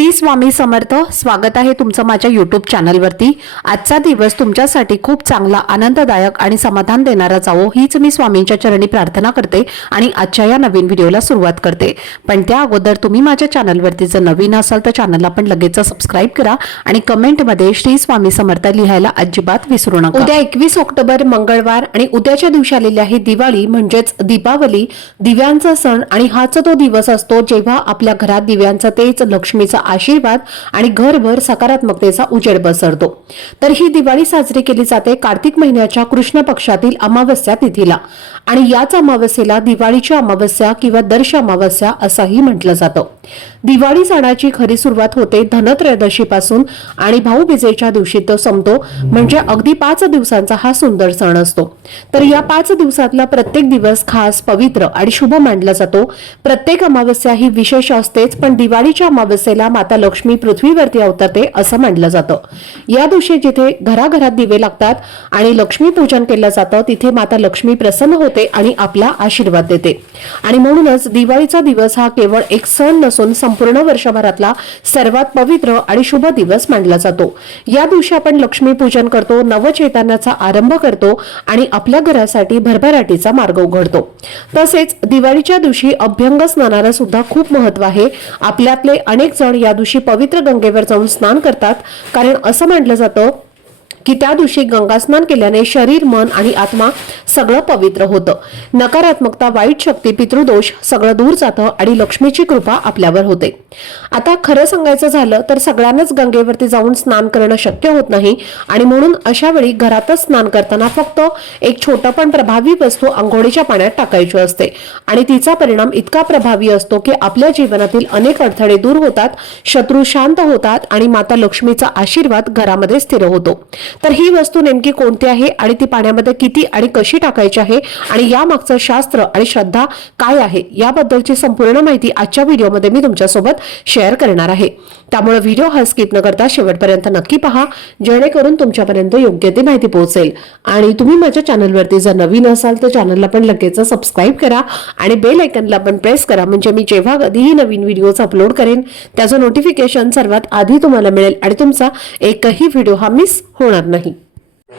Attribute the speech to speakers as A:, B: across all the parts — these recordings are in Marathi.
A: श्री स्वामी समर्थ स्वागत आहे तुमचं माझ्या यूट्यूब चॅनलवरती आजचा दिवस तुमच्यासाठी खूप चांगला आनंददायक आणि समाधान देणारा जावो हीच मी स्वामींच्या चरणी प्रार्थना करते आणि आजच्या या नवीन व्हिडिओला सुरुवात करते. पण त्या अगोदर तुम्ही माझ्या चॅनलवरती जर नवीन असाल तर चॅनलला पण लगेच सबस्क्राईब करा आणि कमेंटमध्ये श्री स्वामी समर्थ लिहायला अजिबात विसरू नका. उद्या एकवीस ऑक्टोबर मंगळवार आणि उद्याच्या दिवशी आलेली आहे दिवाळी म्हणजेच दीपावली. दिव्यांचा सण आणि हाच तो दिवस असतो जेव्हा आपल्या घरात दिव्यांचा तेच लक्ष्मीचा आशीर्वाद आणि घरभर सकारात्मकतेचा उजेड बसरतो तर ही दिवाळी साजरी केली जाते कार्तिक महिन्याच्या कृष्ण पक्षातील अमावस्या तिथीला. आणि याच अमावस्येला दिवाळीची अमावस्या किंवा दर्श अमावस्या असंही म्हटलं जातं. दिवाळी सणाची खरी सुरुवात होते धनत्रयोदशीपासून आणि भाऊबीजेच्या दिवशी तो संपतो. म्हणजे अगदी पाच दिवसांचा हा सुंदर सण असतो. तर या पाच दिवसातला प्रत्येक दिवस खास पवित्र आणि शुभ मानला जातो. प्रत्येक अमावस्या ही विशेष असतेच पण दिवाळीच्या अमावस्येला माता लक्ष्मी पृथ्वीवरती अवतरते असं मानलं जातं. या दिवशी जिथे घराघरात दिवे लागतात आणि लक्ष्मी पूजन केलं जातं तिथे माता लक्ष्मी प्रसन्न होते आणि आपला आशीर्वाद देते. आणि म्हणूनच दिवाळीचा दिवस हा केवळ एक सण नसून संपूर्ण वर्षभरातला सर्वात पवित्र आणि शुभ दिवस मानला जातो. या दिवशी आपण लक्ष्मी पूजन करतो नवचैतन्याचा आरंभ करतो आणि आपल्या घरासाठी भरभराटीचा मार्ग उघडतो. तसेच दिवाळीच्या दिवशी अभ्यंग स्नानाला सुद्धा खूप महत्त्व आहे. आपल्यातले अनेक जण या दिवशी पवित्र गंगेवर जाऊन स्नान करतात. कारण असं मानलं जातं की त्या दिवशी गंगास्नान केल्याने शरीर मन आणि आत्मा सगळं पवित्र होतं. नकारात्मकता वाईट शक्ती पितृदोष सगळं दूर जातं आणि लक्ष्मीची कृपा आपल्यावर होते. आता खरं सांगायचं झालं तर सगळ्यांनाच गंगेवरती जाऊन स्नान करणं शक्य होत नाही आणि म्हणून अशा वेळी घरातच स्नान करताना फक्त एक छोटं पण प्रभावी वस्तू आंघोळीच्या पाण्यात टाकायची असते. आणि तिचा परिणाम इतका प्रभावी असतो की आपल्या जीवनातील अनेक अडथळे दूर होतात शत्रू शांत होतात आणि माता लक्ष्मीचा आशीर्वाद घरामध्ये स्थिर होतो. तर ही वस्तू नेमकी कोणती आहे आणि ती पाण्यामध्ये किती आणि कशी टाकायची आहे आणि यामागचं शास्त्र आणि श्रद्धा काय आहे याबद्दलची संपूर्ण माहिती आजच्या व्हिडिओमध्ये मी तुमच्यासोबत शेअर करणार आहे. त्यामुळे व्हिडिओ हा स्किप न करता शेवटपर्यंत नक्की पहा जेणेकरून तुमच्यापर्यंत योग्य ती माहिती पोहोचेल. आणि तुम्ही माझ्या चॅनलवरती जर नवीन असाल तर चॅनलला पण लगेच सबस्क्राईब करा आणि बेल आयकनला पण प्रेस करा. म्हणजे मी जेव्हा कधीही नवीन व्हिडिओज अपलोड करेन त्याचं नोटिफिकेशन सर्वात आधी तुम्हाला मिळेल आणि तुमचा एकही व्हिडिओ हा मिस होणार नाही.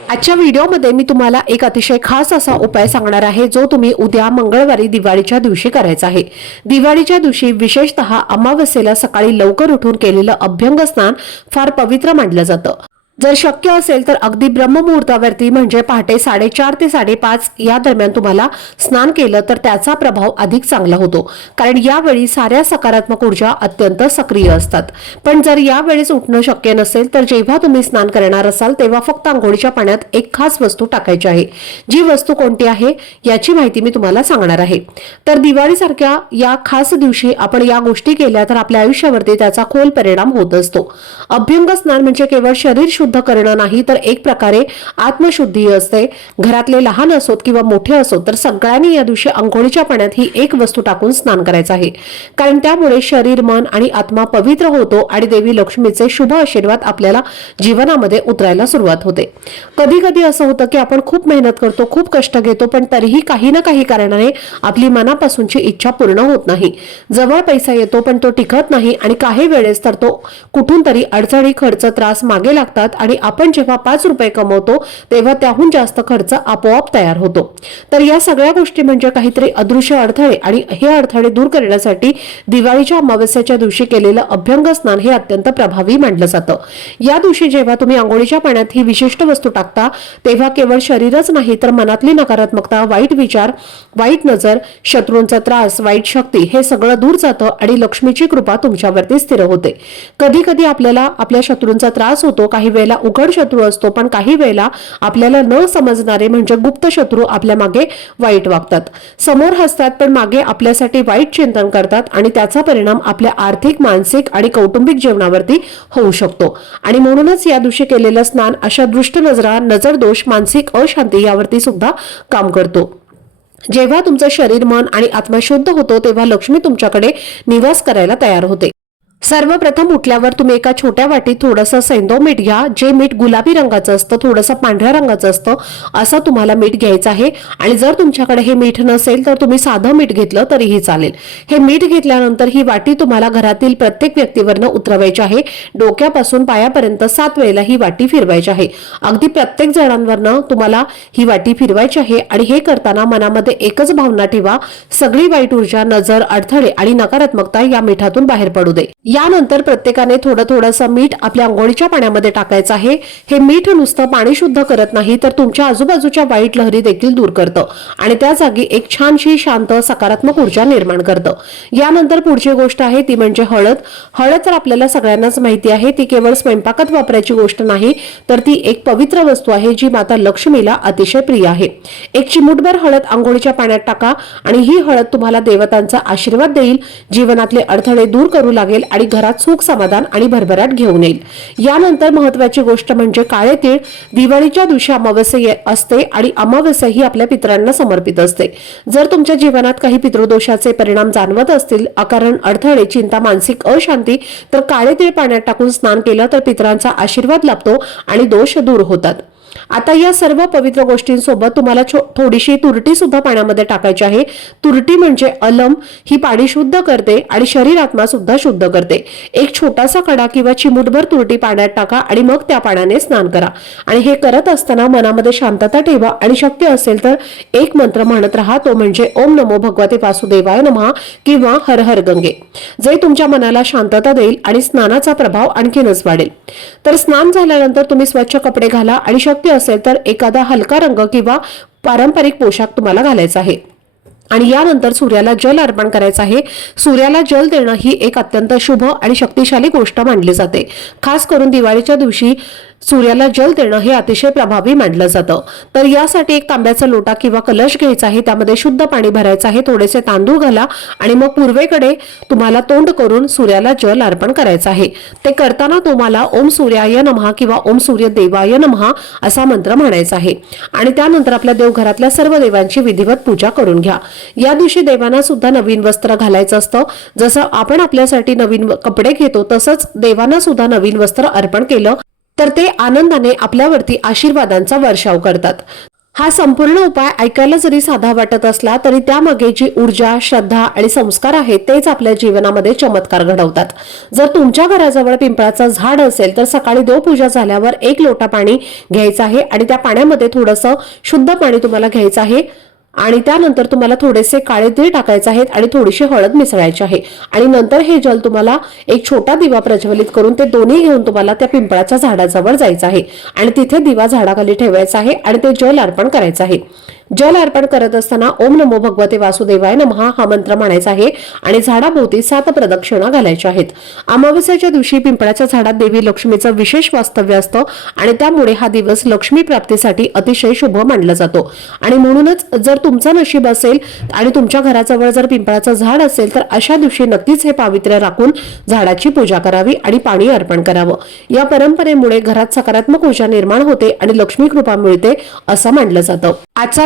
A: आजच्या व्हिडिओमध्ये मी तुम्हाला एक अतिशय खास असा उपाय सांगणार आहे जो तुम्ही उद्या मंगळवारी दिवाळीच्या दिवशी करायचा आहे. दिवाळीच्या दिवशी विशेषतः अमावस्येला सकाळी लवकर उठून केलेलं अभ्यंग स्नान फार पवित्र मानलं जातं. जर शक्य असेल तर अगदी ब्रह्ममुहूर्तावरती म्हणजे पहाटे साडेचार ते साडेपाच या दरम्यान तुम्हाला स्नान केलं तर त्याचा प्रभाव अधिक चांगला होतो. कारण यावेळी साऱ्या सकारात्मक ऊर्जा अत्यंत सक्रिय असतात. पण जर यावेळेस उठणं शक्य नसेल तर जेव्हा तुम्ही स्नान करणार असाल तेव्हा फक्त आंघोळीच्या पाण्यात एक खास वस्तू टाकायची आहे. जी वस्तू कोणती आहे याची माहिती मी तुम्हाला सांगणार आहे. तर दिवाळीसारख्या या खास दिवशी आपण या गोष्टी केल्या तर आपल्या आयुष्यावरती त्याचा खोल परिणाम होत असतो. अभ्यंग स्नान म्हणजे केवळ शरीर शुद्ध करणं नाही तर एक प्रकारे आत्मशुद्धी असते. घरातले लहान असोत किंवा मोठे असोत तर सगळ्यांनी या दिवशी अंघोळीच्या पाण्यात ही एक वस्तू टाकून स्नान करायचं आहे. कारण त्यामुळे शरीर मन आणि आत्मा पवित्र होतो आणि देवी लक्ष्मीचे शुभ आशीर्वाद आपल्याला जीवनामध्ये उतरायला सुरुवात होते. कधी कधी असं होतं की आपण खूप मेहनत करतो खूप कष्ट घेतो पण तरीही काही ना काही कारणाने आपली मनापासूनची इच्छा पूर्ण होत नाही. जवळ पैसा येतो पण तो टिकत नाही आणि काही वेळेस तर तो कुठून तरी अडचणी खर्च त्रास मागे लागतात. आणि आपण जेव्हा पाच रुपये कमवतो तेव्हा त्याहून जास्त खर्च आपोआप तयार होतो. तर या सगळ्या गोष्टी म्हणजे काहीतरी अदृश्य अडथळे आणि हे अडथळे दूर करण्यासाठी दिवाळीच्या अमावस्याच्या दिवशी केलेलं अभ्यंग स्नान हे अत्यंत प्रभावी मानलं जातं. या दिवशी जेव्हा तुम्ही आंघोळीच्या पाण्यात ही विशिष्ट वस्तू टाकता तेव्हा केवळ शरीरच नाही तर मनातली नकारात्मकता वाईट विचार वाईट नजर शत्रूंचा त्रास वाईट शक्ती हे सगळं दूर जातं आणि लक्ष्मीची कृपा तुमच्यावरती स्थिर होते. कधी कधी आपल्याला आपल्या शत्रूंचा त्रास होतो काही वेळ वेळेला उघड शत्रू असतो पण काही वेळेला आपल्याला न समजणारे म्हणजे गुप्त शत्रू आपल्या मागे वाईट वागतात. समोर हसतात पण मागे आपल्यासाठी वाईट चिंतन करतात आणि त्याचा परिणाम आपल्या आर्थिक मानसिक आणि कौटुंबिक जीवनावरती होऊ शकतो. आणि म्हणूनच या दिवशी केलेलं स्नान अशा दृष्ट नजरा नजर दोष मानसिक अशांती यावरती सुद्धा काम करतो. जेव्हा तुमचं शरीर मन आणि आत्मा शुद्ध होतो तेव्हा लक्ष्मी तुमच्याकडे निवास करायला तयार होते. सर्वप्रथम उठल्यावर तुम्ही एका छोट्या वाटीत थोडंसं सेंदो मीठ घ्या. जे मीठ गुलाबी रंगाचं असतं थोडंसं पांढऱ्या रंगाचं असतं असं तुम्हाला मीठ घ्यायचं आहे. आणि जर तुमच्याकडे हे मीठ नसेल तर तुम्ही साधं मीठ घेतलं तरीही चालेल. हे मीठ घेतल्यानंतर ही वाटी तुम्हाला घरातील प्रत्येक व्यक्तीवरनं उतरवायची आहे. डोक्यापासून पायापर्यंत सात वेळेला ही वाटी फिरवायची आहे. अगदी प्रत्येक जणांवरनं तुम्हाला ही वाटी फिरवायची आहे. आणि हे करताना मनामध्ये एकच भावना ठेवा सगळी वाईट ऊर्जा नजर अडथळे आणि नकारात्मकता या मिठातून बाहेर पडू दे. यानंतर प्रत्येकाने थोडं थोडंसं मीठ आपल्या आंघोळीच्या पाण्यामध्ये टाकायचं आहे. हे मीठ नुसतं पाणी शुद्ध करत नाही तर तुमच्या आजूबाजूच्या वाईट लहरी देखील दूर करतं आणि त्या जागी एक छानशी शांत सकारात्मक ऊर्जा निर्माण करतं. यानंतर पुढची गोष्ट आहे ती म्हणजे हळद. हळद तर आपल्याला सगळ्यांनाच माहिती आहे ती केवळ स्वयंपाकात वापरायची गोष्ट नाही तर ती एक पवित्र वस्तू आहे जी माता लक्ष्मीला अतिशय प्रिय आहे. एक चिमूटभर हळद आंघोळीच्या पाण्यात टाका आणि ही हळद तुम्हाला देवतांचा आशीर्वाद देईल जीवनातले अडथळे दूर करू लागेल आणि घरात सुख समाधान आणि भरभराट घेऊन येईल. यानंतर महत्वाची गोष्ट म्हणजे काळे तीळ दिवाळीच्या दिवशी अमावस्या असते आणि अमावस्या ही आपल्या पितरांना समर्पित असते. जर तुमच्या जीवनात काही पितृदोषाचे परिणाम जाणवत असतील अकारण अडथळे चिंता मानसिक अशांती तर काळे तीळ पाण्यात टाकून स्नान केलं तर पितरांचा आशीर्वाद लाभतो आणि दोष दूर होतात. आता या सर्व पवित्र गोष्टींसोबत तुम्हाला छो- थोडीशी तुरटी सुद्धा पाण्यामध्ये टाकायची आहे. तुरटी म्हणजे अलम ही पाणी शुद्ध करते आणि शरीर आत्मा सुद्धा शुद्ध करते. एक छोटासा कडा किंवा चिमूटभर तुरटी पाण्यात टाका आणि मग त्या पाण्याने स्नान करा. आणि हे करत असताना मनामध्ये शांतता ठेवा आणि शक्य असेल तर एक मंत्र म्हणत राहा तो म्हणजे ओम नमो भगवते वासुदेवाय नमः किंवा हर हर गंगे. जे तुमच्या मनाला शांतता देईल आणि स्नानाचा प्रभाव आणखीनच वाढेल. तर स्नान झाल्यानंतर तुम्ही स्वच्छ कपडे घाला आणि शक्य असेल तर एखादा हलका रंग किंवा पारंपरिक पोशाख तुम्हाला घालायचा आहे. आणि यानंतर सूर्याला जल अर्पण करायचं आहे. सूर्याला जल देणं ही एक अत्यंत शुभ आणि शक्तिशाली गोष्ट मानली जाते. खास करून दिवाळीच्या दिवशी सूर्याला जल देणं हे अतिशय प्रभावी मानलं जातं. तर यासाठी एक तांब्याचा लोटा किंवा कलश घ्यायचा आहे त्यामध्ये शुद्ध पाणी भरायचं आहे थोडेसे तांदूळ घाला आणि मग पूर्वेकडे तुम्हाला तोंड करून सूर्याला जल अर्पण करायचं आहे. ते करताना तुम्हाला ओम सूर्याय नमः किंवा ओम सूर्य देवाय नमहा असा मंत्र म्हणायचा आहे. आणि त्यानंतर आपल्या देवघरातल्या सर्व देवांची विधिवत पूजा करून घ्या. या दिवशी देवांना सुद्धा नवीन वस्त्र घालायचं असतं. जसं आपण आपल्यासाठी नवीन कपडे घेतो तसंच देवांना सुद्धा नवीन वस्त्र अर्पण केलं तर ते आनंदाने आपल्यावरती आशीर्वादांचा वर्षाव करतात. हा संपूर्ण उपाय ऐकायला जरी साधा वाटत असला तरी त्यामागे जी ऊर्जा श्रद्धा आणि संस्कार आहेत तेच आपल्या जीवनामध्ये चमत्कार घडवतात. जर तुमच्या घराजवळ पिंपळाचं झाड असेल तर सकाळी देवपूजा झाल्यावर एक लोटा पाणी घ्यायचं आहे आणि त्या पाण्यामध्ये थोडंसं शुद्ध पाणी तुम्हाला घ्यायचं आहे. आणि त्यानंतर तुम्हाला थोडेसे काळे तीळ टाकायचे आहेत आणि थोडीशी हळद मिसळायची आहे. आणि नंतर हे जल तुम्हाला एक छोटा दिवा प्रज्वलित करून ते दोन्ही घेऊन तुम्हाला त्या पिंपळाच्या झाडाजवळ जायचं आहे. आणि तिथे दिवा झाडाखाली ठेवायचा आहे आणि ते जल अर्पण करायचं आहे. जल अर्पण करत असताना ओम नमो भगवते वासुदेवाय नमहा हा मंत्र म्हणायचा आहे. आणि झाडाभोवती सात प्रदक्षिणा घालायच्या आहेत. अमावस्याच्या दिवशी पिंपळाच्या झाडात देवी लक्ष्मीचं विशेष वास्तव्य असतं आणि त्यामुळे हा दिवस लक्ष्मी प्राप्तीसाठी अतिशय शुभ मानला जातो. आणि म्हणूनच जर तुमचं नशीब असेल आणि तुमच्या घराजवळ जर पिंपळाचं झाड असेल तर अशा दिवशी नक्कीच हे पावित्र्य राखून झाडाची पूजा करावी आणि पाणी अर्पण करावं. या परंपरेमुळे घरात सकारात्मक ऊर्जा निर्माण होते आणि लक्ष्मी कृपा मिळते असं मानलं जातं. आजचा